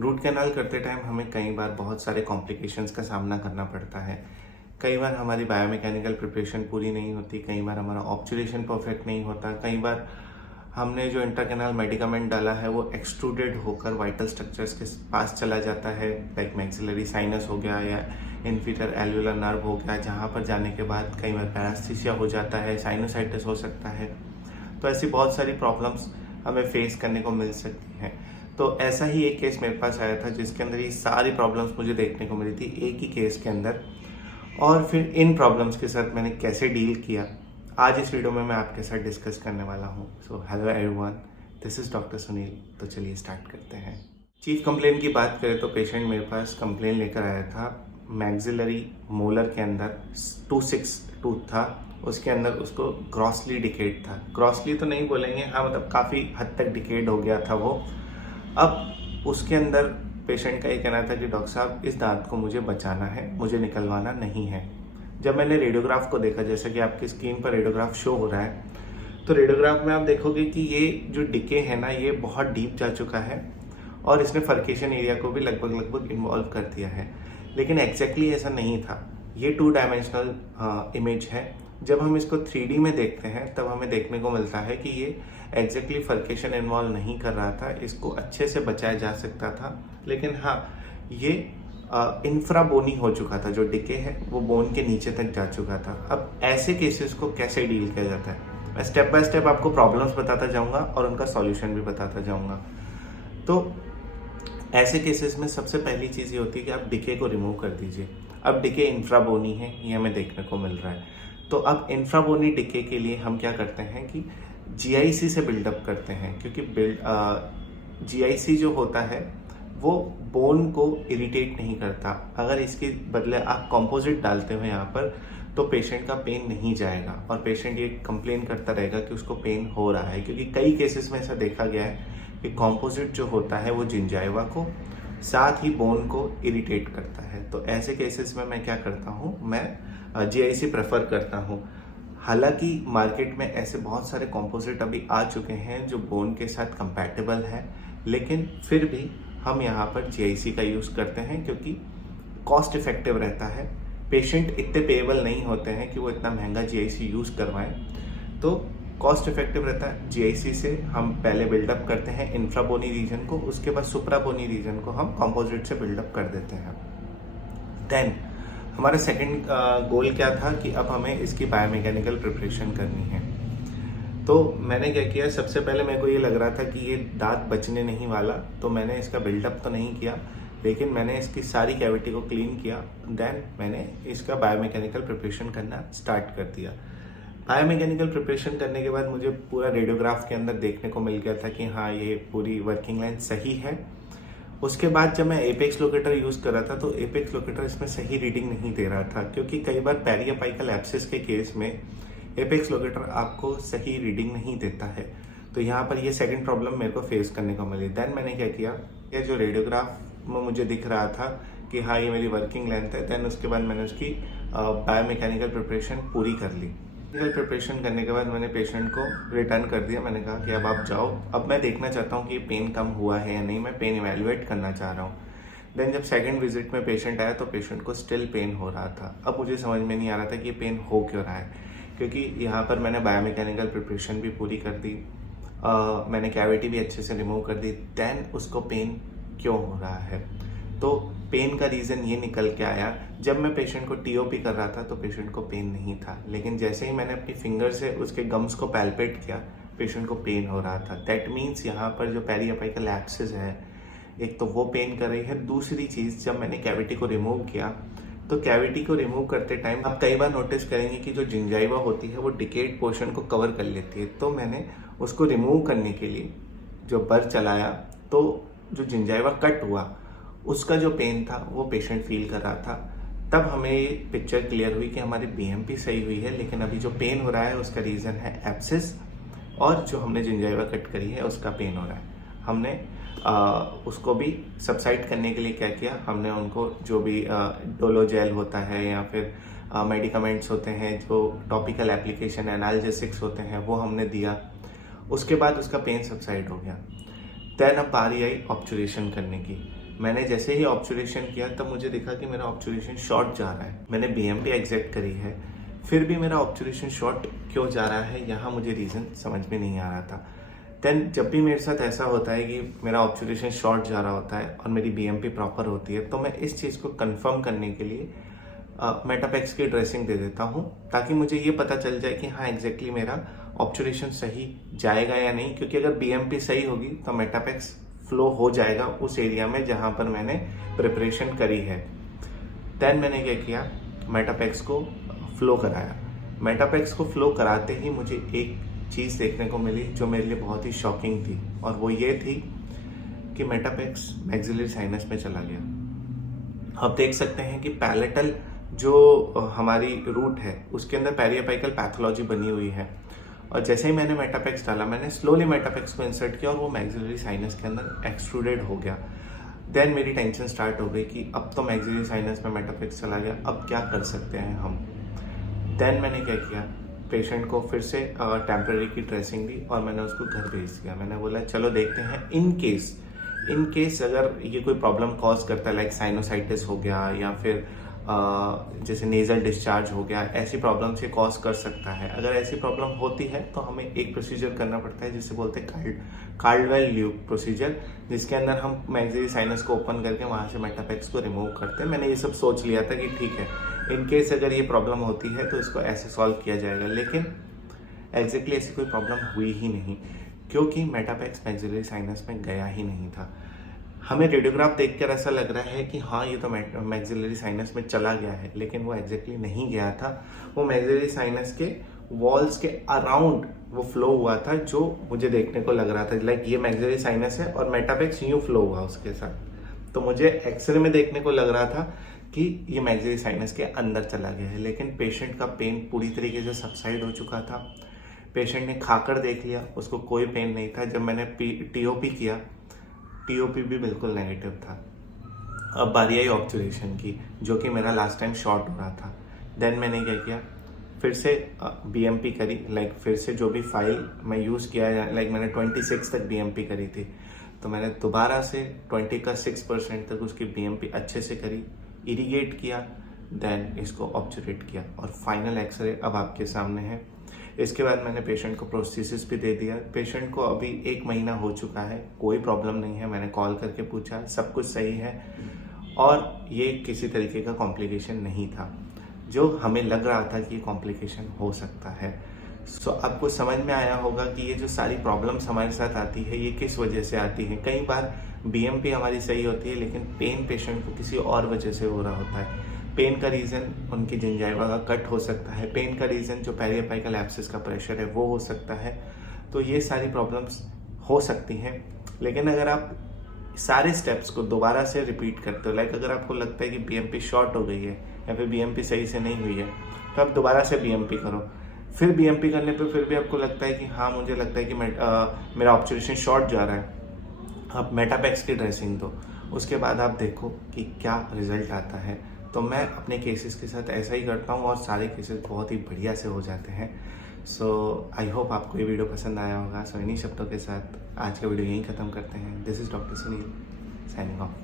Root canal करते time हमें कई बार बहुत सारे कॉम्प्लिकेशंस का सामना करना पड़ता है। कई बार हमारी बायोमैकेनिकल प्रिपरेशन पूरी नहीं होती, कई बार हमारा ऑब्जर्वेशन परफेक्ट नहीं होता, कई बार हमने जो इंट्राकैनाल मेडिकामेंट डाला है वो एक्सट्रूडेड होकर वाइटल स्ट्रक्चर्स के पास चला जाता है, लाइक मैक्सिलरी साइनस हो गया या इन्फीरियर एल्वेओलर नर्व हो गया, जहाँ पर जाने के बाद कई बार पैरास्थीसिया हो जाता है, साइनोसाइटिस हो सकता है। तो ऐसी बहुत सारी प्रॉब्लम्स हमें फेस करने को मिल सकती हैं। तो ऐसा ही एक केस मेरे पास आया था जिसके अंदर ये सारी प्रॉब्लम्स मुझे देखने को मिली थी एक ही केस के अंदर, और फिर इन प्रॉब्लम्स के साथ मैंने कैसे डील किया, आज इस वीडियो में मैं आपके साथ डिस्कस करने वाला हूँ। So hello everyone, this is doctor Sunil. तो चलिए स्टार्ट करते हैं। चीफ कंप्लेन की बात करें तो पेशेंट मेरे पास कंप्लेन लेकर आया था, मैक्सिलरी मोलर के अंदर 2-6 टूथ था, उसके अंदर उसको ग्रॉसली डिकेड था। ग्रॉसली तो नहीं बोलेंगे, हाँ मतलब काफ़ी हद तक डिकेड हो गया था वो। अब उसके अंदर पेशेंट का ये कहना था कि डॉक्टर साहब इस दांत को मुझे बचाना है, मुझे निकलवाना नहीं है। जब मैंने रेडियोग्राफ को देखा, जैसे कि आपकी स्क्रीन पर रेडियोग्राफ शो हो रहा है, तो रेडियोग्राफ में आप देखोगे कि ये जो डिके है ना, ये बहुत डीप जा चुका है और इसने फर्केशन एरिया को भी लगभग इन्वॉल्व कर दिया है। लेकिन एग्जैक्टली ऐसा नहीं था, ये 2 डायमेंशनल इमेज है। जब हम इसको 3D में देखते हैं तब हमें देखने को मिलता है कि ये एग्जैक्टली फर्केशन इन्वॉल्व नहीं कर रहा था, इसको अच्छे से बचाया जा सकता था। लेकिन हाँ, ये इंफ्राबोनी हो चुका था, जो डिके है वो बोन के नीचे तक जा चुका था। अब ऐसे केसेस को कैसे डील किया जाता है, मैं स्टेप बाय स्टेप आपको प्रॉब्लम्स बताता जाऊंगा और उनका सॉल्यूशन भी बताता जाऊंगा। तो ऐसे केसेस में सबसे पहली चीज़ ये होती है कि आप डिके को रिमूव कर दीजिए। अब डिके इंफ्राबोनी है, ये हमें देखने को मिल रहा है। तो अब इंफ्राबोनी डिके के लिए हम क्या करते हैं कि जीआईसी से बिल्डअप करते हैं, क्योंकि जीआईसी जो होता है वो बोन को इरिटेट नहीं करता। अगर इसके बदले आप कॉम्पोजिट डालते हो यहाँ पर, तो पेशेंट का पेन नहीं जाएगा और पेशेंट ये कंप्लेन करता रहेगा कि उसको पेन हो रहा है, क्योंकि कई केसेस में ऐसा देखा गया है कि कॉम्पोजिट जो होता है वो जिंजाइवा को साथ ही बोन को इरिटेट करता है। तो ऐसे केसेस में मैं क्या करता हूँ, मैं जीआईसी प्रेफर करता हूँ। हालांकि मार्केट में ऐसे बहुत सारे कॉम्पोजिट अभी आ चुके हैं जो बोन के साथ कंपैटिबल है, लेकिन फिर भी हम यहाँ पर जीआईसी का यूज़ करते हैं क्योंकि कॉस्ट इफेक्टिव रहता है। पेशेंट इतने पेएबल नहीं होते हैं कि वो इतना महंगा जीआईसी यूज़ करवाएं, तो कॉस्ट इफेक्टिव रहता है। जीआईसी से हम पहले बिल्डअप करते हैं इंफ्राबोनी रीजन को, उसके बाद सुप्राबोनी रीजन को हम कॉम्पोजिट से बिल्डअप कर देते हैं। देन हमारा सेकंड गोल क्या था कि अब हमें इसकी बायोमैकेनिकल प्रिपरेशन करनी है। तो मैंने क्या किया, सबसे पहले मेरे को ये लग रहा था कि ये दांत बचने नहीं वाला, तो मैंने इसका बिल्डअप तो नहीं किया, लेकिन मैंने इसकी सारी कैविटी को क्लीन किया। देन मैंने इसका बायोमैकेनिकल प्रिपरेशन करना स्टार्ट कर दिया। बायोमैकेनिकल प्रिपरेशन करने के बाद मुझे पूरा रेडियोग्राफ के अंदर देखने को मिल गया था कि हाँ, ये पूरी वर्किंग लाइन सही है। उसके बाद जब मैं एपेक्स लोकेटर यूज़ कर रहा था, तो एपेक्स लोकेटर इसमें सही रीडिंग नहीं दे रहा था, क्योंकि कई बार पेरियापाइकल एब्सेस के केस में एपेक्स लोकेटर आपको सही रीडिंग नहीं देता है। तो यहाँ पर ये सेकंड प्रॉब्लम मेरे को फेस करने को मिली। देन मैंने क्या किया, ये जो रेडियोग्राफ में मुझे दिख रहा था कि हाँ ये मेरी वर्किंग लेंथ है, देन उसके बाद मैंने उसकी बायोमैकेनिकल प्रिपरेशन पूरी कर ली। प्रिपरेशन करने के बाद मैंने पेशेंट को रिटर्न कर दिया। मैंने कहा कि अब आप जाओ, अब मैं देखना चाहता हूँ कि ये पेन कम हुआ है या नहीं, मैं पेन इवेलुएट करना चाह रहा हूँ। देन जब सेकंड विजिट में पेशेंट आया तो पेशेंट को स्टिल पेन हो रहा था। अब मुझे समझ में नहीं आ रहा था कि ये पेन हो क्यों रहा है, क्योंकि यहाँ पर मैंने बायोमैकेनिकल प्रिपरेशन भी पूरी कर दी, मैंने कैविटी भी अच्छे से रिमूव कर दी, देन उसको पेन क्यों हो रहा है। तो पेन का रीज़न ये निकल के आया, जब मैं पेशेंट को टीओपी कर रहा था तो पेशेंट को पेन नहीं था, लेकिन जैसे ही मैंने अपनी फिंगर से उसके गम्स को पैल्पेट किया, पेशेंट को पेन हो रहा था। दैट मीन्स यहाँ पर जो पेरियापाइकल एब्सेस है, एक तो वो पेन कर रही है। दूसरी चीज़, जब मैंने कैविटी को रिमूव किया, तो कैविटी को रिमूव करते टाइम आप कई बार नोटिस करेंगे कि जो जिंजाइवा होती है वो डिकेड पोर्शन को कवर कर लेती है। तो मैंने उसको रिमूव करने के लिए जो बर चलाया, तो जो जिंजाइवा कट हुआ उसका जो पेन था वो पेशेंट फील कर रहा था। तब हमें ये पिक्चर क्लियर हुई कि हमारी बीएमपी सही हुई है, लेकिन अभी जो पेन हो रहा है उसका रीज़न है एब्सेस, और जो हमने जिंजाइवा कट करी है उसका पेन हो रहा है। हमने उसको भी सबसाइड करने के लिए क्या किया, हमने उनको जो भी डोलो जेल होता है या फिर मेडिकामेंट्स होते हैं, जो टॉपिकल एप्लीकेशन एनाल्जेसिक्स होते हैं, वो हमने दिया। उसके बाद उसका पेन सबसाइड हो गया। देन अब बारी आई ऑब्जर्वेशन करने की। मैंने जैसे ही ऑब्जर्वेशन किया तब मुझे दिखा कि मेरा ऑब्जर्वेशन शॉर्ट जा रहा है। मैंने बीएमपी एग्जैक्ट करी है, फिर भी मेरा ऑब्जर्वेशन शॉर्ट क्यों जा रहा है, यहाँ मुझे रीज़न समझ में नहीं आ रहा था। देन जब भी मेरे साथ ऐसा होता है कि मेरा ऑब्जर्वेशन शॉर्ट जा रहा होता है और मेरी बीएमपी प्रॉपर होती है, तो मैं इस चीज़ को कंफर्म करने के लिए मेटापेक्स की ड्रेसिंग दे देता हूँ, ताकि मुझे ये पता चल जाए कि हाँ एग्जैक्टली मेरा ऑब्जर्वेशन सही जाएगा या नहीं। क्योंकि अगर बीएमपी सही होगी तो मेटापेक्स फ्लो हो जाएगा उस एरिया में जहाँ पर मैंने प्रिपरेशन करी है। देन मैंने क्या किया, मेटापेक्स को फ्लो कराया। मेटापेक्स को फ्लो कराते ही मुझे एक चीज़ देखने को मिली जो मेरे लिए बहुत ही शॉकिंग थी, और वो ये थी कि मेटापेक्स मैक्सिलरी साइनस में चला गया। आप देख सकते हैं कि पैलेटल जो हमारी रूट है उसके अंदर पेरियापाइकल पैथोलॉजी बनी हुई है, और जैसे ही मैंने मेटापेक्स डाला, मैंने स्लोली मेटापेक्स को इंसर्ट किया और वो मैक्सिलरी साइनस के अंदर एक्सट्रूडेड हो गया। देन मेरी टेंशन स्टार्ट हो गई कि अब तो मैक्सिलरी साइनस में मेटापेक्स चला गया, अब क्या कर सकते हैं हम। देन मैंने क्या किया, पेशेंट को फिर से टेम्पररी की ड्रेसिंग दी और मैंने उसको घर भेज दिया। मैंने बोला चलो देखते हैं, इन केस अगर ये कोई प्रॉब्लम कॉज करता है, लाइक साइनोसाइटिस हो गया या फिर जैसे नेजल डिस्चार्ज हो गया, ऐसी प्रॉब्लम से कॉज कर सकता है। अगर ऐसी प्रॉब्लम होती है तो हमें एक प्रोसीजर करना पड़ता है जिसे बोलते हैं कार्डवेल ल्यूक प्रोसीजर, जिसके अंदर हम मैक्सिलरी साइनस को ओपन करके वहाँ से मेटापेक्स को रिमूव करते हैं। मैंने ये सब सोच लिया था कि ठीक है, इन केस अगर ये प्रॉब्लम होती है तो इसको ऐसे सॉल्व किया जाएगा, लेकिन एग्जैक्टली ऐसी कोई प्रॉब्लम हुई ही नहीं, क्योंकि मेटापेक्स मैक्सिलरी साइनस में गया ही नहीं था। हमें रेडियोग्राफ देखकर ऐसा लग रहा है कि हाँ ये तो मैक्सिलरी साइनस में चला गया है, लेकिन वो एग्जैक्टली नहीं गया था। वो मैक्सिलरी साइनस के वॉल्स के अराउंड वो फ्लो हुआ था, जो मुझे देखने को लग रहा था लाइक ये मैक्सिलरी साइनस है और मेटापेक्स यूं फ्लो हुआ उसके साथ। तो मुझे एक्सरे में देखने को लग रहा था कि ये मैक्सिलरी साइनस के अंदर चला गया है, लेकिन पेशेंट का पेन पूरी तरीके से सबसाइड हो चुका था। पेशेंट ने खाकर देख लिया, उसको कोई पेन नहीं था। जब मैंने टीओपी किया, टीओपी भी बिल्कुल नेगेटिव था। अब बारी आई ऑब्जर्वेशन की, जो कि मेरा लास्ट टाइम शॉर्ट हो रहा था। देन मैंने क्या किया, फिर से बीएमपी करी, लाइक फिर से जो भी फाइल मैं यूज़ किया, लाइक मैंने 26 तक बीएमपी करी थी, तो मैंने दोबारा से 26% तक उसकी बीएमपी अच्छे से करी, इरिगेट किया, देन इसको ऑब्जर्वेट किया और फाइनल एक्सरे अब आपके सामने है। इसके बाद मैंने पेशेंट को प्रोस्थेसिस भी दे दिया। पेशेंट को अभी 1 महीना हो चुका है, कोई प्रॉब्लम नहीं है। मैंने कॉल करके पूछा, सब कुछ सही है और ये किसी तरीके का कॉम्प्लिकेशन नहीं था, जो हमें लग रहा था कि ये कॉम्प्लिकेशन हो सकता है। सो आपको समझ में आया होगा कि ये जो सारी प्रॉब्लम्स हमारे साथ आती है ये किस वजह से आती है। कई बार बीएमपी हमारी सही होती है, लेकिन पेन पेशेंट को किसी और वजह से हो रहा होता है। पेन का रीज़न उनकी जिंजाइवा का कट हो सकता है, पेन का रीज़न जो पेरियापाइकल एब्सिस का प्रेशर है वो हो सकता है। तो ये सारी प्रॉब्लम्स हो सकती हैं, लेकिन अगर आप सारे स्टेप्स को दोबारा से रिपीट करते हो, लाइक अगर आपको लगता है कि बीएमपी शॉर्ट हो गई है या फिर बीएमपी सही से नहीं हुई है, तो आप दोबारा से बीएमपी करो। फिर बीएमपी करने पे फिर भी आपको लगता है कि हाँ मुझे लगता है कि मेरा ऑब्जर्वेशन शॉर्ट जा रहा है, आप मेटापेक्स की ड्रेसिंग दो। उसके बाद आप देखो कि क्या रिजल्ट आता है। तो मैं अपने केसेस के साथ ऐसा ही करता हूँ और सारे केसेस बहुत ही बढ़िया से हो जाते हैं। सो आई होप आपको ये वीडियो पसंद आया होगा। सो इन्हीं शब्दों के साथ आज का वीडियो यहीं ख़त्म करते हैं। This is doctor Sunil signing off.